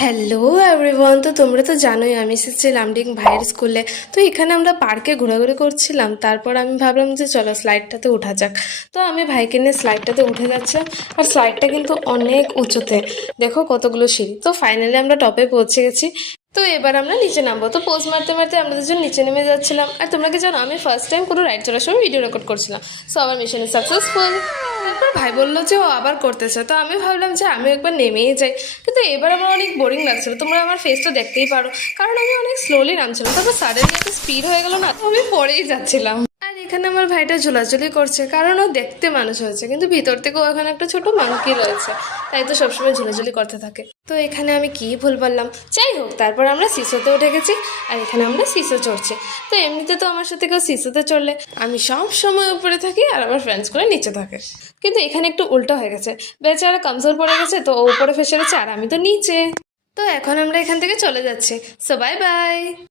Hello everyone, তো তোমরা তো জানোই আমি এসেছি লামডিং ভাইয়ের স্কুলে। তো এখানে আমরা পার্কে ঘোরাঘুরি করছিলাম, তারপর আমি ভাবলাম যে চলো স্লাইডটাতে উঠা যাক। তো আমি ভাইকে নিয়ে স্লাইডটাতে উঠে যাচ্ছিলাম, আর স্লাইডটা কিন্তু অনেক উঁচুতে, দেখো কতগুলো সিঁড়ি। তো ফাইনালি আমরা টপে পৌঁছে গেছি। তো এবার আমরা নিচে নামবো। তো পোজ মারতে মারতে আমরা দুজন নিচে নেমে যাচ্ছিলাম। আর তোমরা কি জানো, আমি ফার্স্ট টাইম কোনো রাইড চলার সময় ভিডিও রেকর্ড করছিলাম। সো আমার মিশন ইজ সাকসেসফুল। তারপর ভাই বললো যে ও আবার করতেছে, তো আমি ভাবলাম যে আমি একবার নেমেই যাই। কিন্তু এবার আমার অনেক বোরিং লাগছিল, তোমরা আমার ফেসটা দেখতেই পারো, কারণ আমি অনেক স্লোলি নামছিলাম। তারপর সাডেনলি একটা স্পিড হয়ে গেল না, তো আমি পড়েই যাচ্ছিলাম। আর এখানে আমার ভাইটা ঝোলাঝুলি করছে, কারণ ও দেখতে মানুষ হয়েছে, কিন্তু ভিতর থেকে ওখানে একটা ছোট মাংকি রয়েছে, তাই তো সবসময় ঝুলাঝুলি করতে থাকে। তো এখানে আমি কি ভুল বললাম, যাই হোক। তারপর আমরা সিসোতে উঠে গেছি, আর এখানে আমরা সিসো চড়ছি। তো এমনিতে তো আমার সাথে কেউ সিসোতে চড়লে আমি সব সময় উপরে থাকি আর আমার ফ্রেন্ডস করে নিচে থাকে, কিন্তু এখানে একটু উল্টো হয়ে গেছে। বেচারা কমজোর পড়ে গেছে, তো ও উপরে ফেসে গেছে আর আমি তো নিচে। তো এখন আমরা এখান থেকে চলে যাচ্ছি। So bye bye.